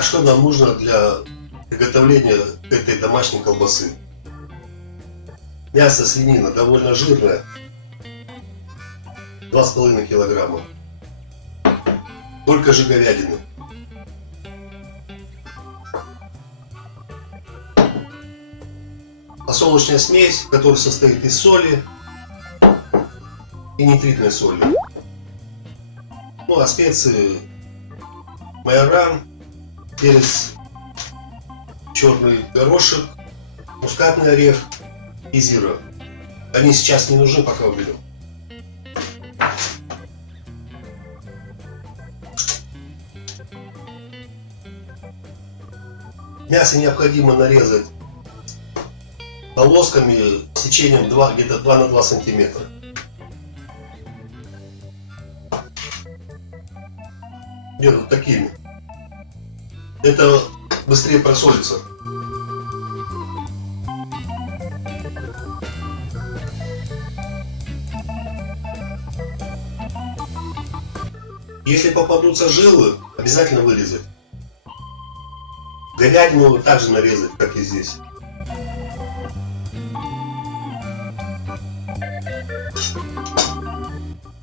Итак, что нам нужно для приготовления этой домашней колбасы? Мясо свинина довольно жирное, 2,5 килограмма. Только же говядины. Подсолнечная смесь, которая состоит из соли и нитритной соли. Ну а специи: майоран, перец, черный горошек, мускатный орех и зира. Они сейчас не нужны, пока уберем. Мясо необходимо нарезать полосками сечением где-то 2 на 2 сантиметра. Где-то такими. Это быстрее просолится. Если попадутся жилы, обязательно вырезать. Говядину также нарезать, как и здесь.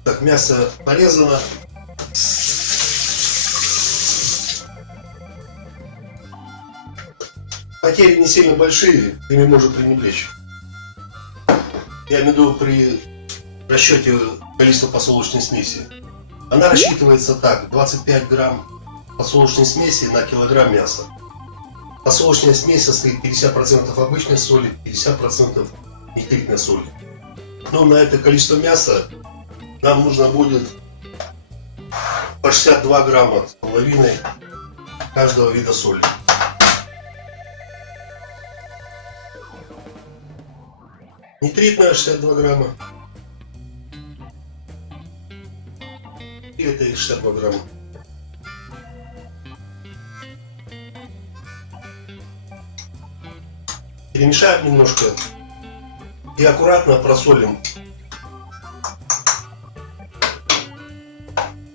Так, мясо порезано. Потери не сильно большие, ими можно пренебречь. Я имею в виду при расчете количества подсолнечной смеси. Она рассчитывается так: 25 грамм подсолнечной смеси на килограмм мяса. Подсолнечная смесь состоит 50% обычной соли, 50% нитритной соли. Но на это количество мяса нам нужно будет по 62 грамма с половиной каждого вида соли. Нитритная 62 грамма. И это 62 грамма. Перемешаем немножко и аккуратно просолим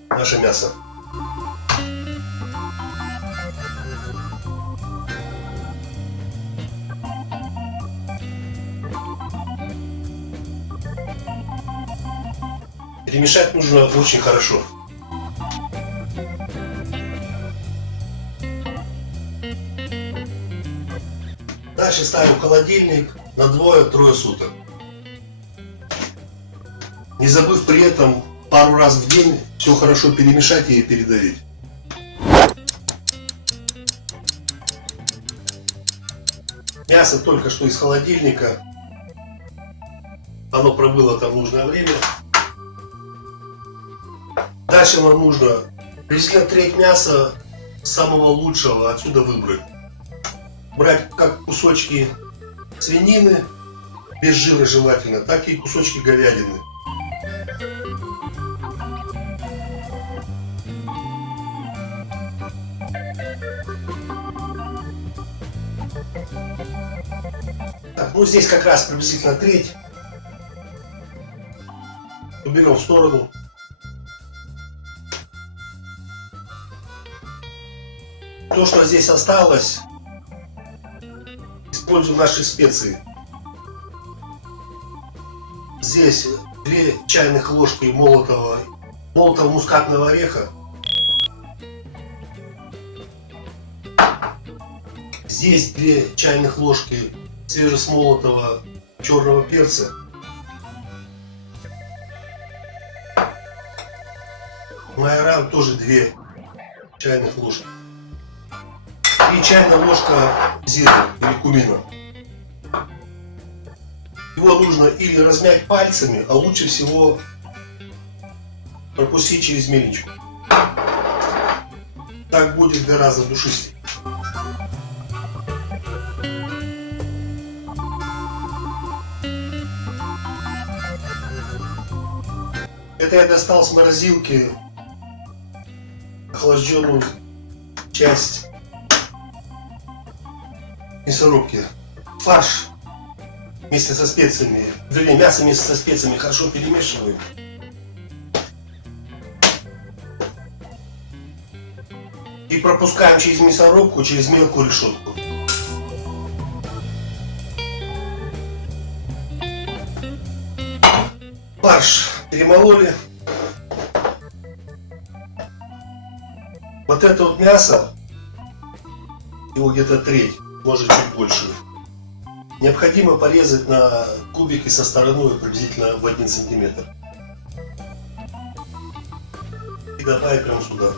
наше мясо. Перемешать нужно очень хорошо. Дальше ставим в холодильник на 2-3 суток. Не забыв при этом пару раз в день все хорошо перемешать и передавить. Мясо только что из холодильника. Оно пробыло там нужное время. Дальше нам нужно приблизительно треть мяса самого лучшего отсюда выбрать. Брать как кусочки свинины, без жира желательно, так и кусочки говядины. Так, ну здесь как раз приблизительно треть. Уберем в сторону. То, что здесь осталось, используем наши специи. Здесь 2 чайных ложки молотого мускатного ореха. Здесь 2 чайных ложки свежесмолотого черного перца. Майоран тоже 2 чайных ложки. И чайная ложка зира или кумина. Его нужно или размять пальцами, а лучше всего пропустить через мельничку. Так будет гораздо душистее. Это я достал с морозилки охлажденную часть мясорубки. Фарш вместе со специями, вернее, мясо вместе со специями хорошо и пропускаем через мясорубку, через мелкую решетку. Фарш перемололи. Вот это вот мясо, его где-то треть, может чуть больше, необходимо порезать на кубики со стороной приблизительно в 1 сантиметр. И добавить прямо сюда.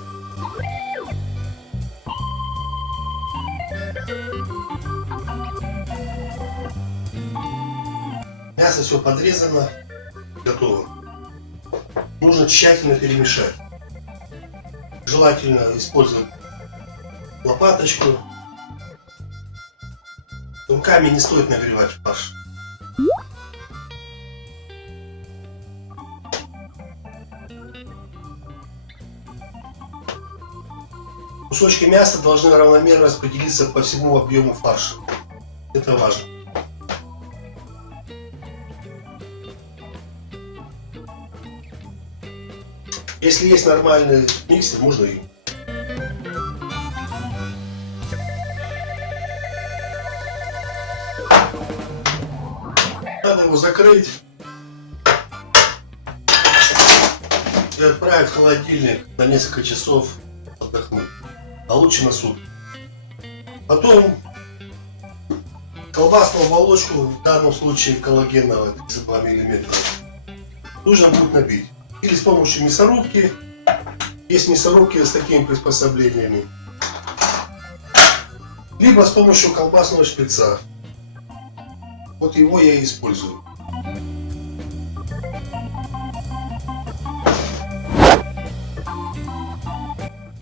Мясо все подрезано, готово. Нужно тщательно перемешать. Желательно использовать лопаточку. Руками не стоит нагревать фарш. Кусочки мяса должны равномерно распределиться по всему объему фарша. Это важно. Если есть нормальный миксер, можно и. Надо его закрыть и отправить в холодильник на несколько часов отдохнуть, а лучше на сутки. Потом колбасную оболочку, в данном случае коллагеновая 32 мм, нужно будет набить. Или с помощью мясорубки. Есть мясорубки с такими приспособлениями. Либо с помощью колбасного шприца. Вот его я и использую.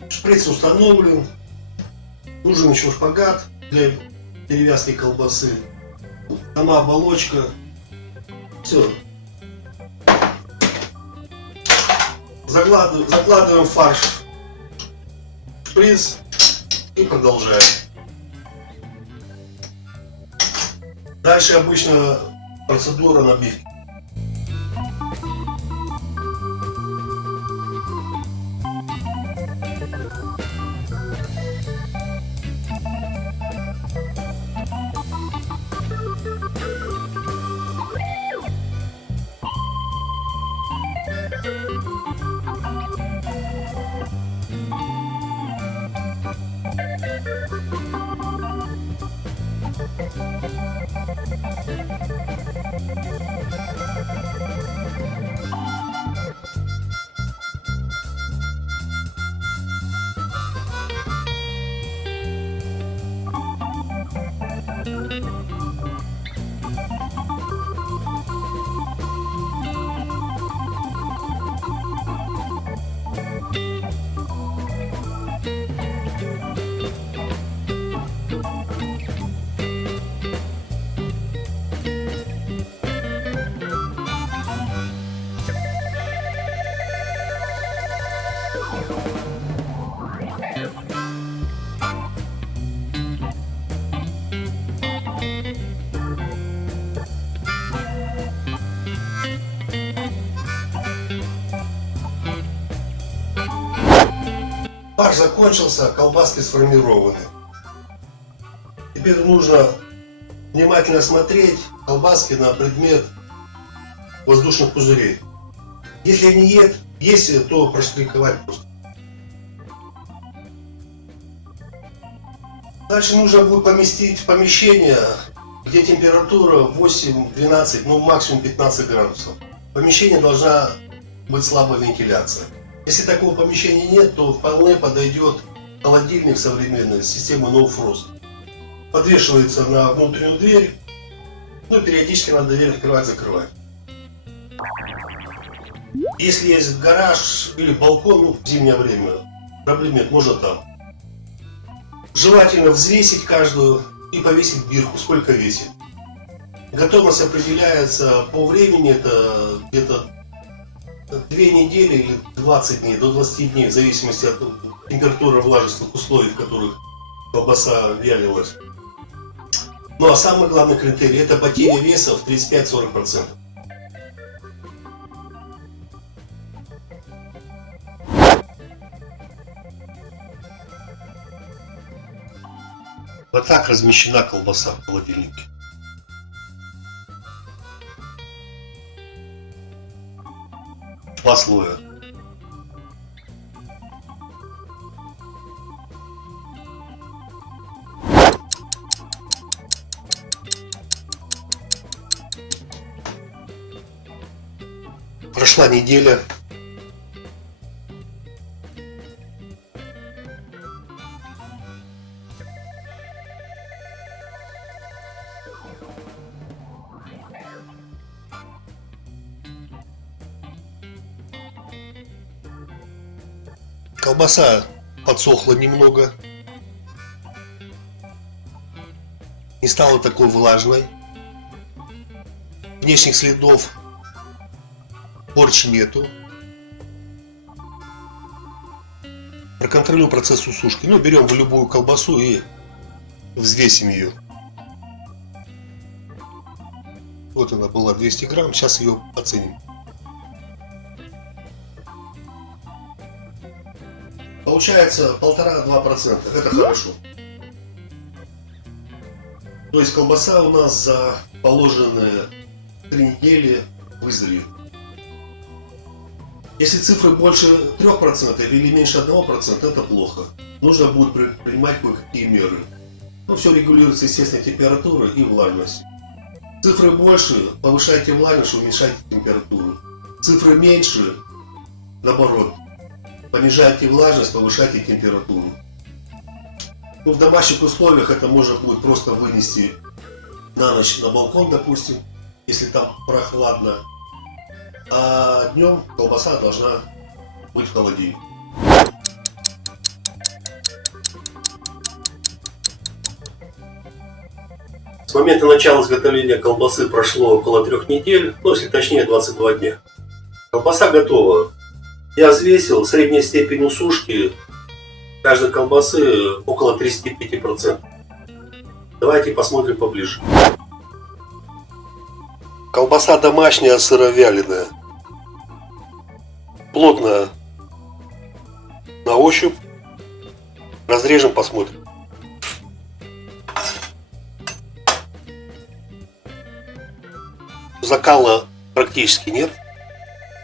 Шприц установлен. Нужен еще шпагат для перевязки колбасы. Сама оболочка. Все. Закладываем фарш в шприц и продолжаем. Дальше обычно процедура набивки. Фарш закончился, колбаски сформированы. Теперь нужно внимательно смотреть колбаски на предмет воздушных пузырей. Если они есть, то проштриховать просто. Дальше нужно будет поместить в помещение, где температура 8-12, ну максимум 15 градусов. Помещение должна быть слабая вентиляция. Если такого помещения нет, то вполне подойдет холодильник современный с системой No Frost. Подвешивается на внутреннюю дверь, ну периодически надо дверь открывать-закрывать. Если есть гараж или балкон, ну, в зимнее время, проблем нет, можно там. Желательно взвесить каждую и повесить бирку, сколько весит. Готовность определяется по времени, это где-то 2 недели или 20 дней, до 20 дней, в зависимости от температуры влажностных условий, в которых колбаса вялилась. Ну а самый главный критерий — это потеря веса в 35-40%. Вот так размещена колбаса в холодильнике. Два слоя. Прошла неделя. Колбаса подсохла немного. Не стала такой влажной. Внешних следов порчи нету. Проконтролируем процесс сушки. Ну, берем любую колбасу и взвесим ее. Вот она была 200 грамм. Сейчас ее оценим. Получается 1,5–2%. Это хорошо. То есть колбаса у нас за положенные 3 недели выздоровеет. Если цифры больше 3% или меньше 1%, это плохо. Нужно будет принимать кое-какие меры. Но все регулируется, естественно, температура и влажность. Цифры больше, повышайте влажность, уменьшайте температуру. Цифры меньше, наоборот, понижайте влажность, повышайте температуру. Ну, в домашних условиях это можно будет просто вынести на ночь на балкон, допустим, если там прохладно. А днем колбаса должна быть в холодильнике. С момента начала изготовления колбасы прошло около 3 недель, ну если точнее 22 дня. Колбаса готова. Я взвесил, средняя степень сушки каждой колбасы около 35%. Давайте посмотрим поближе. Колбаса домашняя, сыровяленая. Плотная на ощупь. Разрежем, посмотрим. Закала практически нет.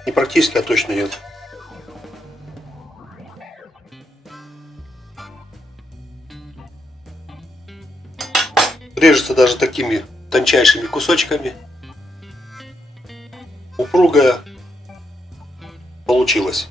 Не практически, а точно нет. Режется даже такими тончайшими кусочками. Упругая получилась.